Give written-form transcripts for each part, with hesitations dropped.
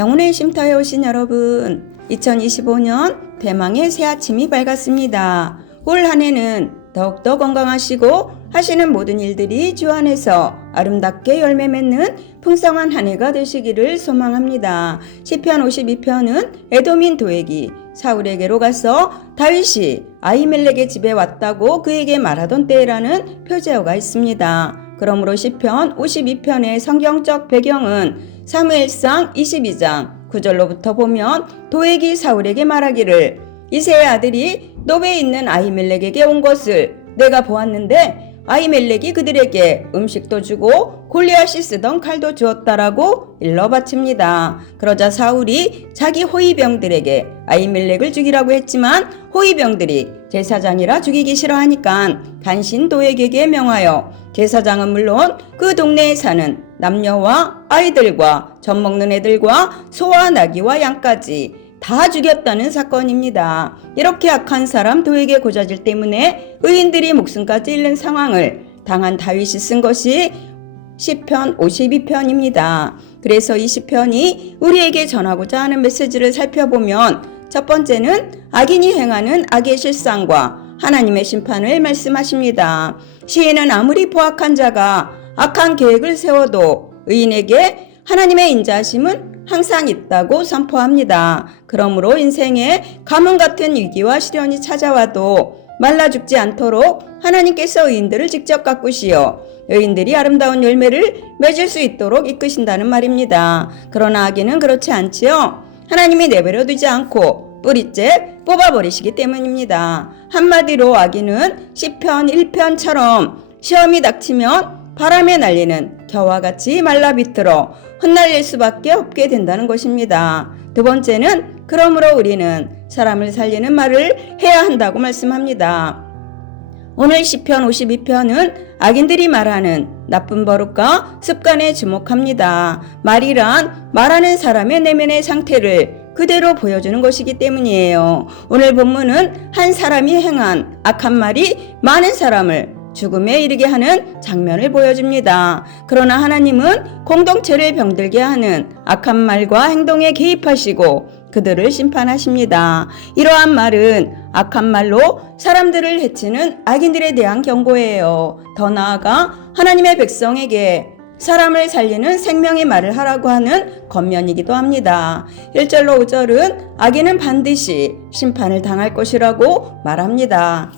영혼의 쉼터에 오신 여러분, 2025년 대망의 새 아침이 밝았습니다. 올 한 해는 더욱더 건강하시고 하시는 모든 일들이 주 안에서 아름답게 열매 맺는 풍성한 한 해가 되시기를 소망합니다. 시편 52편은 에돔인 도액이 사울에게로 가서 다윗이 아히멜렉의 집에 왔다고 그에게 말하던 때라는 표제어가 있습니다. 그러므로 시편 52편의 성경적 배경은 사무엘상 22장 9절로부터 보면 도액이 사울에게 말하기를 이새의 아들이 노베에 있는 아히멜렉에게 온 것을 내가 보았는데 아히멜렉이 그들에게 음식도 주고 골리앗이 쓰던 칼도 주었다라고 일러 바칩니다. 그러자 사울이 자기 호위병들에게 아히멜렉을 죽이라고 했지만 호위병들이 제사장이라 죽이기 싫어하니까 간신 도액에게 명하여 제사장은 물론 그 동네에 사는 남녀와 아이들과 젖 먹는 애들과 소와 나귀와 양까지 다 죽였다는 사건입니다. 이렇게 악한 사람 도액의 고자질 때문에 의인들이 목숨까지 잃는 상황을 당한 다윗이 쓴 것이 시편 52편입니다. 그래서 이 시편이 우리에게 전하고자 하는 메시지를 살펴보면 첫 번째는 악인이 행하는 악의 실상과 하나님의 심판을 말씀하십니다. 시인은 아무리 포악한 자가 악한 계획을 세워도 의인에게 하나님의 인자하심은 항상 있다고 선포합니다. 그러므로 인생에 가뭄 같은 위기와 시련이 찾아와도 말라 죽지 않도록 하나님께서 의인들을 직접 가꾸시어 의인들이 아름다운 열매를 맺을 수 있도록 이끄신다는 말입니다. 그러나 악인은 그렇지 않지요. 하나님이 내버려 두지 않고 뿌리째 뽑아버리시기 때문입니다. 한마디로 악인은 시편 1편처럼 시험이 닥치면 바람에 날리는 겨와 같이 말라 비틀어 흩날릴 수밖에 없게 된다는 것입니다. 두 번째는 그러므로 우리는 사람을 살리는 말을 해야 한다고 말씀합니다. 오늘 시편 52편은 악인들이 말하는 나쁜 버릇과 습관에 주목합니다. 말이란 말하는 사람의 내면의 상태를 그대로 보여주는 것이기 때문이에요. 오늘 본문은 한 사람이 행한 악한 말이 많은 사람을 죽음에 이르게 하는 장면을 보여줍니다. 그러나 하나님은 공동체를 병들게 하는 악한 말과 행동에 개입하시고 그들을 심판하십니다. 이러한 말은 악한 말로 사람들을 해치는 악인들에 대한 경고예요. 더 나아가 하나님의 백성에게 사람을 살리는 생명의 말을 하라고 하는 권면이기도 합니다. 1절로 5절은 악인은 반드시 심판을 당할 것이라고 말합니다.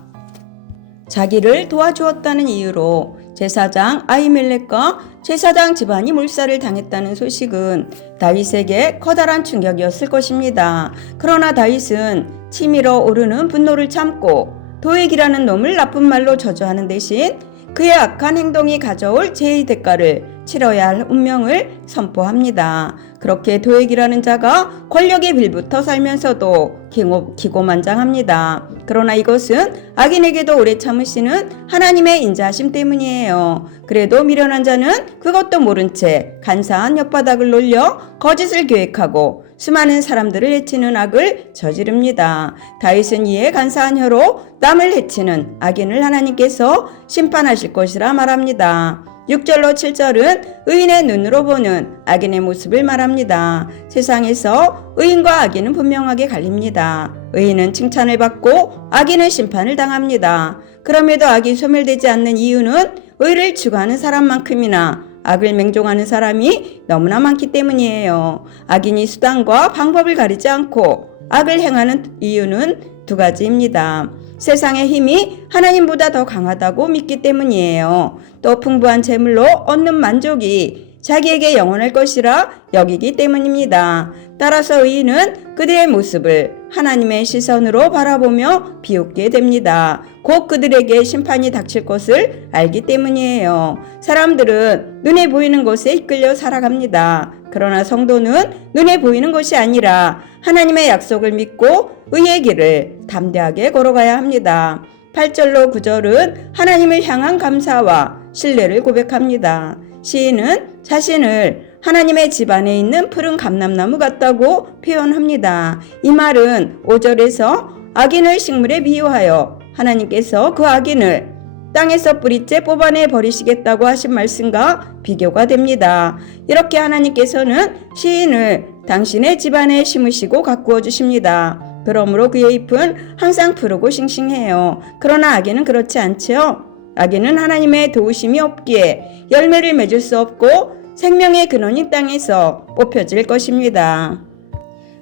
자기를 도와주었다는 이유로 제사장 아히멜렉과 제사장 집안이 몰살을 당했다는 소식은 다윗에게 커다란 충격이었을 것입니다. 그러나 다윗은 치밀어 오르는 분노를 참고 도액이라는 놈을 나쁜 말로 저주하는 대신 그의 악한 행동이 가져올 죄의 대가를 치러야 할 운명을 선포합니다. 그렇게 도액이라는 자가 권력의 빌부터 살면서도 기고만장합니다. 그러나 이것은 악인에게도 오래 참으시는 하나님의 인자하심 때문이에요. 그래도 미련한 자는 그것도 모른 채 간사한 혓바닥을 놀려 거짓을 계획하고 수많은 사람들을 해치는 악을 저지릅니다. 다윗은 이에 간사한 혀로 남을 해치는 악인을 하나님께서 심판하실 것이라 말합니다. 6절로 7절은 의인의 눈으로 보는 악인의 모습을 말합니다. 세상에서 의인과 악인은 분명하게 갈립니다. 의인은 칭찬을 받고 악인은 심판을 당합니다. 그럼에도 악이 소멸되지 않는 이유는 의를 추구하는 사람만큼이나 악을 맹종하는 사람이 너무나 많기 때문이에요. 악인이 수단과 방법을 가리지 않고 악을 행하는 이유는 두 가지입니다. 세상의 힘이 하나님보다 더 강하다고 믿기 때문이에요. 또 풍부한 재물로 얻는 만족이 자기에게 영원할 것이라 여기기 때문입니다. 따라서 의인은 그들의 모습을 하나님의 시선으로 바라보며 비웃게 됩니다. 곧 그들에게 심판이 닥칠 것을 알기 때문이에요. 사람들은 눈에 보이는 것에 이끌려 살아갑니다. 그러나 성도는 눈에 보이는 것이 아니라 하나님의 약속을 믿고 의의 길을 담대하게 걸어가야 합니다. 8절로 9절은 하나님을 향한 감사와 신뢰를 고백합니다. 시인은 자신을 하나님의 집 안에 있는 푸른 감람나무 같다고 표현합니다. 이 말은 5절에서 악인을 식물에 비유하여 하나님께서 그 악인을 땅에서 뿌리째 뽑아내 버리시겠다고 하신 말씀과 비교가 됩니다. 이렇게 하나님께서는 시인을 당신의 집안에 심으시고 가꾸어 주십니다. 그러므로 그의 잎은 항상 푸르고 싱싱해요. 그러나 악에는 그렇지 않죠. 악에는 하나님의 도우심이 없기에 열매를 맺을 수 없고 생명의 근원인 땅에서 뽑혀질 것입니다.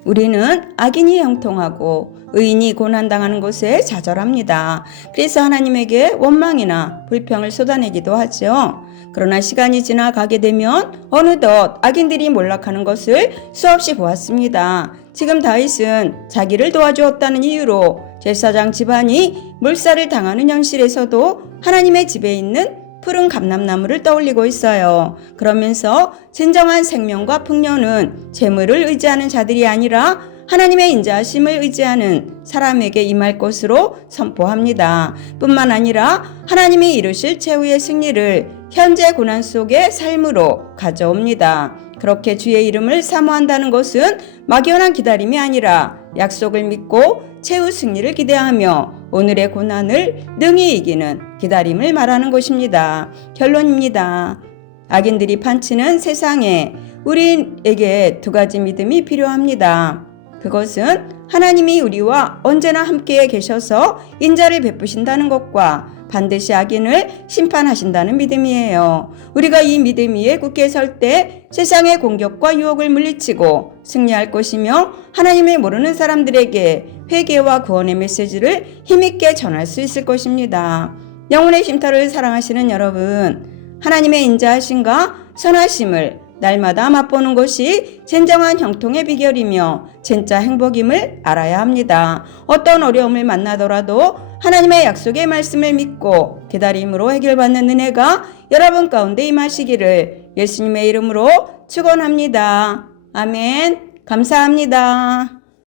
우리는 악인이 형통하고 의인이 고난당하는 곳에 좌절합니다. 그래서 하나님에게 원망이나 불평을 쏟아내기도 하죠. 그러나 시간이 지나가게 되면 어느덧 악인들이 몰락하는 것을 수없이 보았습니다. 지금 다윗은 자기를 도와주었다는 이유로 제사장 집안이 물살을 당하는 현실에서도 하나님의 집에 있는 푸른 감람나무를 떠올리고 있어요. 그러면서 진정한 생명과 풍년은 재물을 의지하는 자들이 아니라 하나님의 인자하심을 의지하는 사람에게 임할 것으로 선포합니다. 뿐만 아니라 하나님이 이루실 최후의 승리를 현재 고난 속의 삶으로 가져옵니다. 그렇게 주의 이름을 사모한다는 것은 막연한 기다림이 아니라 약속을 믿고 최후 승리를 기대하며 오늘의 고난을 능히 이기는 기다림을 말하는 것입니다. 결론입니다. 악인들이 판치는 세상에 우리에게 두 가지 믿음이 필요합니다. 그것은 하나님이 우리와 언제나 함께 계셔서 인자를 베푸신다는 것과 반드시 악인을 심판하신다는 믿음이에요. 우리가 이 믿음 위에 굳게 설 때 세상의 공격과 유혹을 물리치고 승리할 것이며 하나님을 모르는 사람들에게 회개와 구원의 메시지를 힘있게 전할 수 있을 것입니다. 영혼의 쉼터를 사랑하시는 여러분, 하나님의 인자하심과 선하심을 날마다 맛보는 것이 진정한 형통의 비결이며 진짜 행복임을 알아야 합니다. 어떤 어려움을 만나더라도 하나님의 약속의 말씀을 믿고 기다림으로 해결받는 은혜가 여러분 가운데 임하시기를 예수님의 이름으로 축원합니다. 아멘. 감사합니다.